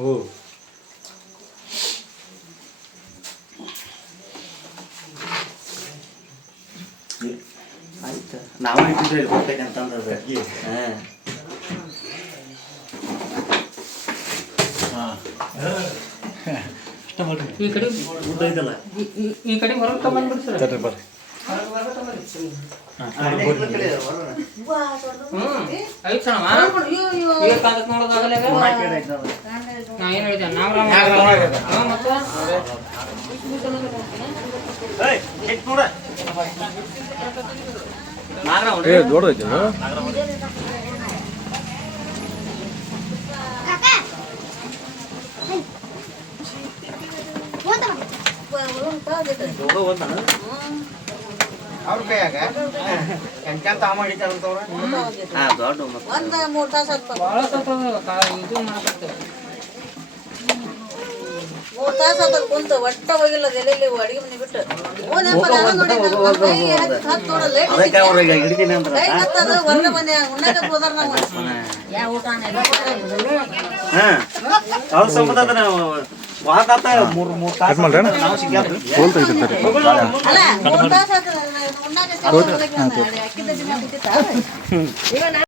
ಓ. ಆಯ್ತು. ನಾವು ಇಟ್ಟಿದ್ರೆ ಇಲ್ಲಿ ಹೋಗ್ಬೇಕಂತಂದ್ರೆ ಹಾಂ. ಈ ಕಡೆ ಈ ಕಡೆ ಹೊರಗೆ ತಗೊಂಡ್ಬಿಡಿ ಸರ್. ಬರ್ರಿ. ಬರ್ರಿ ಹ್ಮ್ ಐತ್ ಏ ದೊಡ್ಡ ಒಂದ ಅವ್ರ ಕೈಯಾಗ? ಎಂತೆಂತ ಮಾಡಿತಾರಂತವ್ರ ಹಾ ದೊಡ್ಡ ಮತ್ತೆ ಒಂದ್ ಮೂರ್ ತಾಸ ಭಾಳ ಇದು ಮೂರ್ ತಾಸ ಕುಂತ ಒಟ್ಟ ಹೋಗಿಲ್ಲ ಎಲ್ಲೆಲ್ಲಿ ಅಡಿಗೆ ಮನೆ ಬಿಟ್ಟು. ಹೋದಪ್ಪ ನಾನು ನೋಡಿದ್ದೆ. ನನ್ ಕೈ ಹತ್ತ್ ಹತ್ತ್ ನೋಡ ಲೇಟ್ ಅದಕ್ಕೆ ಅವ್ರಿಗೆ ಹಿಡಿತೀನಿ ಅಂತ ಕೈ ಹತ್ತದ ಹೊರಗೆ ಮನೆ ಉಣ್ಣಾಕ ಹೋದಾರ ನಾವು. ಯಾವ ಊಟ ಹಾ. ಅವ್ರ ಸಂಬಂಧ ನಾವು ವಾತಾತ ಮೂರ್ ಮೂರ್ ತಾಸು ನಾವು ಸಿಗ್ಯಾವ್ರಿ ಅಲ್ಲ ಮೂರ್ ತಾಸ ಆತ ಉಣ್ಣಾಕ ಅಕ್ಕಿ ತಜ್ಜಿ ಮಾಡ್ತಿತ್ತ